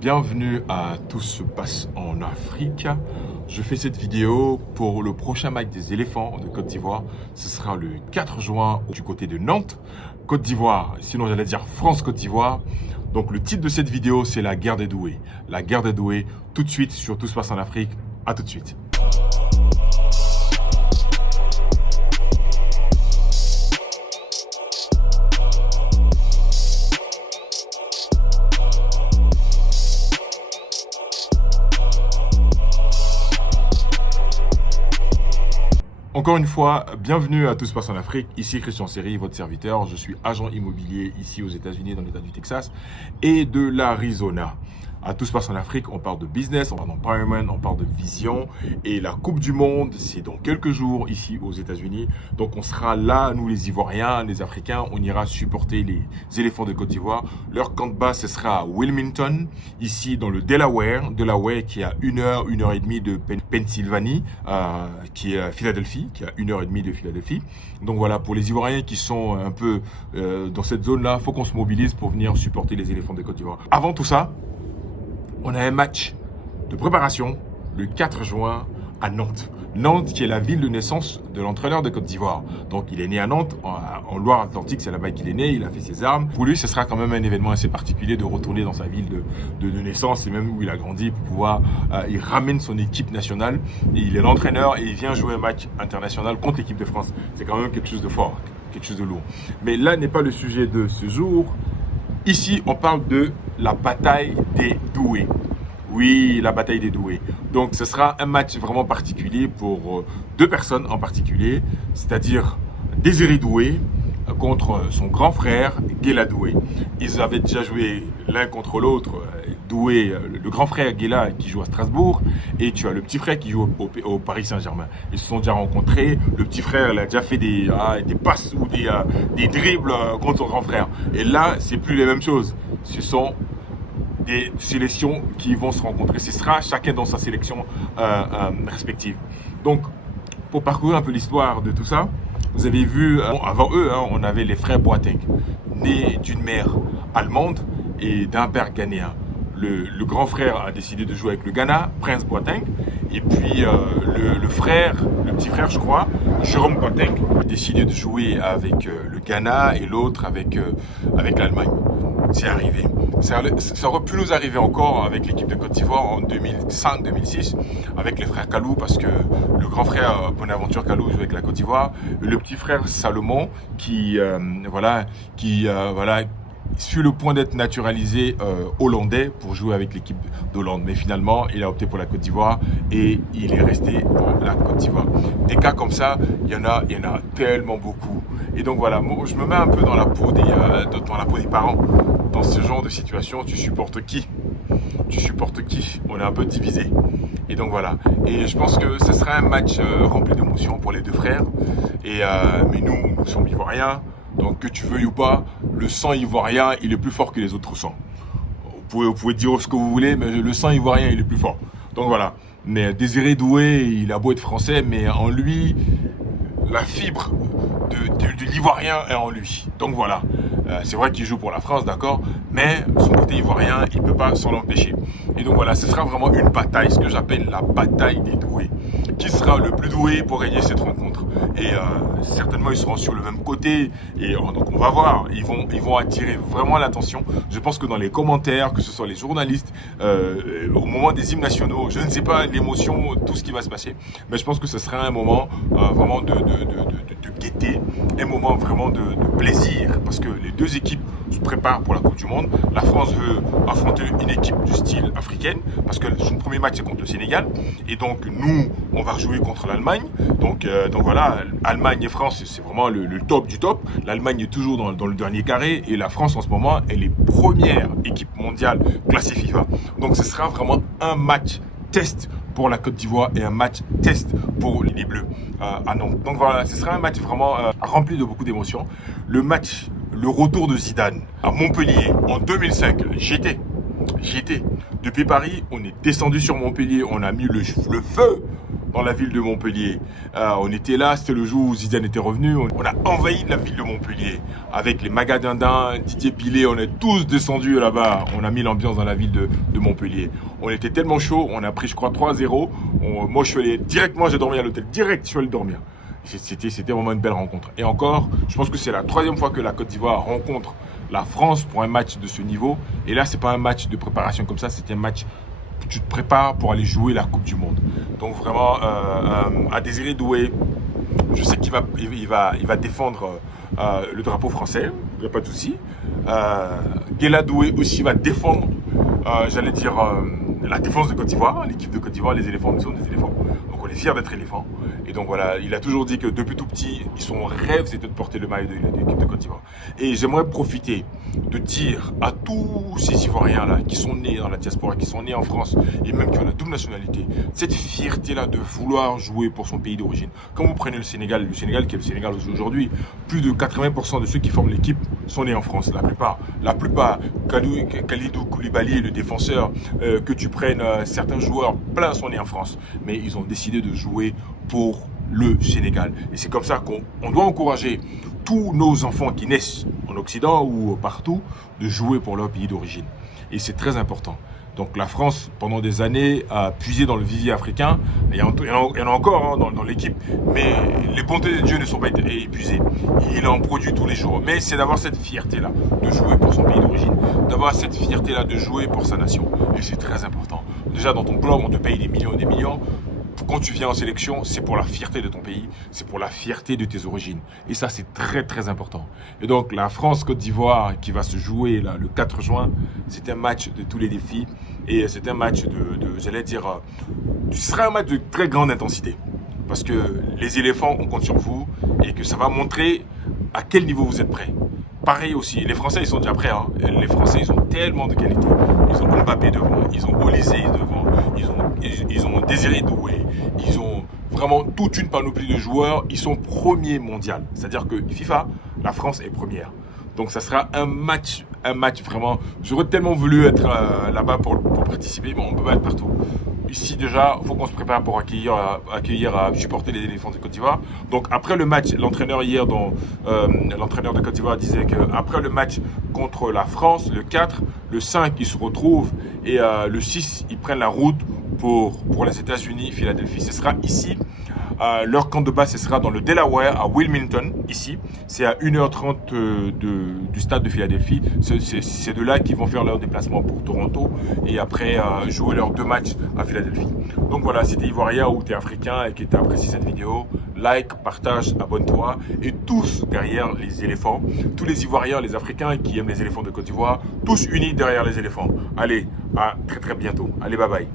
Bienvenue à Tout se passe en Afrique. Je fais cette vidéo pour le prochain match des éléphants de Côte d'Ivoire. Ce sera le 4 juin du côté de Nantes, Côte d'Ivoire. Sinon, j'allais dire France-Côte d'Ivoire. Donc, le titre de cette vidéo, c'est la guerre des doués. La guerre des doués, tout de suite sur Tout se passe en Afrique. À tout de suite. Encore une fois, bienvenue à Tout se passe en Afrique. Ici Christian Seri, votre serviteur. Je suis agent immobilier ici aux États-Unis, dans l'État du Texas et de l'Arizona. À Tout se passe en Afrique, on parle de business, on parle d'empowerment, on parle de vision. Et la Coupe du Monde, c'est dans quelques jours ici aux États-Unis. Donc on sera là, nous les Ivoiriens, les Africains, on ira supporter les éléphants de Côte d'Ivoire. Leur camp de base, ce sera à Wilmington, ici dans le Delaware. Delaware qui est à 1 heure et demie de Pennsylvanie, qui est à Philadelphie, qui est à 1 heure et demie de Philadelphie. Donc voilà, pour les Ivoiriens qui sont un peu dans cette zone-là, il faut qu'on se mobilise pour venir supporter les éléphants de Côte d'Ivoire. Avant tout ça, on a un match de préparation le 4 juin à Nantes. Nantes qui est la ville de naissance de l'entraîneur de Côte d'Ivoire. Donc il est né à Nantes, en Loire-Atlantique, c'est là-bas qu'il est né, il a fait ses armes. Pour lui, ce sera quand même un événement assez particulier de retourner dans sa ville de naissance et même où il a grandi pour pouvoir... il ramène son équipe nationale, et il est l'entraîneur et il vient jouer un match international contre l'équipe de France. C'est quand même quelque chose de fort, quelque chose de lourd. Mais là n'est pas le sujet de ce jour. Ici, on parle de la bataille des doués. Oui, la bataille des doués. Donc, ce sera un match vraiment particulier pour deux personnes en particulier, c'est-à-dire Désiré Doué contre son grand frère Guéla Doué. Ils avaient déjà joué l'un contre l'autre. Doué, le grand frère Guéla qui joue à Strasbourg, et tu as le petit frère qui joue au Paris Saint-Germain. Ils se sont déjà rencontrés. Le petit frère il a déjà fait des passes ou des dribbles contre son grand frère. Et là, c'est plus les mêmes choses. Ce sont des sélections qui vont se rencontrer. Ce sera chacun dans sa sélection respective. Donc, pour parcourir un peu l'histoire de tout ça, vous avez vu, avant eux, on avait les frères Boateng, nés d'une mère allemande et d'un père ghanéen. Le grand frère a décidé de jouer avec le Ghana, Prince Boateng, et puis le petit frère, je crois, Jérôme Boateng, a décidé de jouer avec le Ghana et l'autre avec l'Allemagne. C'est arrivé. Ça aurait pu nous arriver encore avec l'équipe de Côte d'Ivoire en 2005-2006, avec les frères Kalou, parce que le grand frère Bonaventure Kalou jouait avec la Côte d'Ivoire, le petit frère Salomon qui sur le point d'être naturalisé hollandais pour jouer avec l'équipe d'Hollande. Mais finalement, il a opté pour la Côte d'Ivoire et il est resté pour la Côte d'Ivoire. Des cas comme ça, il y en a tellement beaucoup. Et donc voilà, moi, je me mets un peu dans la peau des parents. Dans ce genre de situation, tu supportes qui? On est un peu divisé. Et donc voilà. Et je pense que ce sera un match rempli d'émotions pour les deux frères. Mais nous sommes ivoiriens. Donc que tu veuilles ou pas, le sang ivoirien, il est plus fort que les autres sangs. Vous pouvez dire ce que vous voulez, mais le sang ivoirien, il est plus fort. Donc voilà. Mais Désiré Doué, il a beau être français, mais en lui, la fibre de l'ivoirien est en lui. Donc voilà. C'est vrai qu'il joue pour la France, d'accord, mais son côté ivoirien, il ne peut pas s'en empêcher. Et donc voilà, ce sera vraiment une bataille, ce que j'appelle la bataille des doués. Qui sera le plus doué pour gagner cette rencontre? Et certainement, ils seront sur le même côté. Et donc on va voir, ils vont attirer vraiment l'attention. Je pense que dans les commentaires, que ce soit les journalistes, au moment des hymnes nationaux, je ne sais pas l'émotion, tout ce qui va se passer, mais je pense que ce sera un moment vraiment de gaieté, un moment vraiment de plaisir, parce que les deux équipes se préparent pour la Coupe du Monde. La France veut affronter une équipe du style africaine, parce que son premier match c'est contre le Sénégal, et donc nous, on va jouer contre l'Allemagne. Donc voilà, Allemagne et France, c'est vraiment le top du top. L'Allemagne est toujours dans le dernier carré, et la France en ce moment, elle est première équipe mondiale classée FIFA. Donc ce sera vraiment un match test pour la Côte d'Ivoire et un match test pour les Bleus à Nantes. Donc voilà, ce sera un match vraiment rempli de beaucoup d'émotions. Le retour de Zidane à Montpellier en 2005, j'y étais. Depuis Paris, on est descendu sur Montpellier, on a mis le feu dans la ville de Montpellier. On était là, c'était le jour où Zidane était revenu. On a envahi la ville de Montpellier avec les Magadindins, Didier Pilet. On est tous descendus là-bas. On a mis l'ambiance dans la ville de Montpellier. On était tellement chaud, on a pris, je crois, 3-0. Moi, je suis allé directement, j'ai dormi à l'hôtel. Direct, je suis allé dormir. C'était vraiment une belle rencontre. Et encore, je pense que c'est la 3e fois que la Côte d'Ivoire rencontre la France pour un match de ce niveau. Et là, c'est pas un match de préparation comme ça, c'est un match que tu te prépares pour aller jouer la Coupe du Monde. Donc vraiment, à Désiré Doué, je sais qu'il va défendre le drapeau français, il n'y a pas de souci. Guéla Doué aussi va défendre, la défense de Côte d'Ivoire. L'équipe de Côte d'Ivoire, les éléphants, nous sommes des éléphants. Donc on est fiers d'être éléphants. Et donc voilà, il a toujours dit que depuis tout petit, son rêve c'était de porter le maillot de l'équipe de Côte d'Ivoire. Et j'aimerais profiter de dire à tous ces Ivoiriens-là qui sont nés dans la diaspora, qui sont nés en France et même qui ont la double nationalité, cette fierté-là de vouloir jouer pour son pays d'origine. Quand vous prenez le Sénégal qui est le Sénégal aujourd'hui, plus de 80% de ceux qui forment l'équipe sont nés en France. La plupart, Kalidou Koulibaly, le défenseur, que tu prennes certains joueurs, plein sont nés en France. Mais ils ont décidé de jouer pour le Sénégal. Et c'est comme ça qu'on doit encourager tous nos enfants qui naissent en Occident ou partout de jouer pour leur pays d'origine. Et c'est très important. Donc la France, pendant des années, a puisé dans le vivier africain. Il y en a encore dans l'équipe. Mais les bontés de Dieu ne sont pas épuisées. Il en produit tous les jours. Mais c'est d'avoir cette fierté-là de jouer pour son pays d'origine. D'avoir cette fierté-là de jouer pour sa nation. Et c'est très important. Déjà, dans ton club, on te paye des millions et des millions. Quand tu viens en sélection, c'est pour la fierté de ton pays, c'est pour la fierté de tes origines. Et ça, c'est très, très important. Et donc, la France-Côte d'Ivoire qui va se jouer là, le 4 juin, c'est un match de tous les défis. Et c'est un match ce sera un match de très grande intensité. Parce que les éléphants, on compte sur vous et que ça va montrer à quel niveau vous êtes prêts. Pareil aussi, les Français, ils sont déjà prêts. Les Français, ils ont tellement de qualité. Ils ont Mbappé devant, ils ont Olysée devant, ils ont Désiré Doué, ils ont vraiment toute une panoplie de joueurs. Ils sont premiers mondial. C'est-à-dire que FIFA, la France est première. Donc ça sera un match vraiment. J'aurais tellement voulu être là-bas pour participer, mais on ne peut pas être partout. Ici déjà, il faut qu'on se prépare pour supporter les éléphants de Côte d'Ivoire. Donc après le match, l'entraîneur de Côte d'Ivoire disait qu'après le match contre la France, le 4, le 5, ils se retrouvent et le 6, ils prennent la route pour les États-Unis, Philadelphie. Ce sera ici. Leur camp de base, ce sera dans le Delaware, à Wilmington, ici. C'est à 1h30 du stade de Philadelphie. C'est de là qu'ils vont faire leur déplacement pour Toronto et après jouer leurs 2 matchs à Philadelphie. Donc voilà, si t'es Ivoirien ou t'es Africain et que t'as apprécié cette vidéo, like, partage, abonne-toi. Et tous derrière les éléphants, tous les Ivoiriens, les Africains qui aiment les éléphants de Côte d'Ivoire, tous unis derrière les éléphants. Allez, à très très bientôt. Allez, bye bye.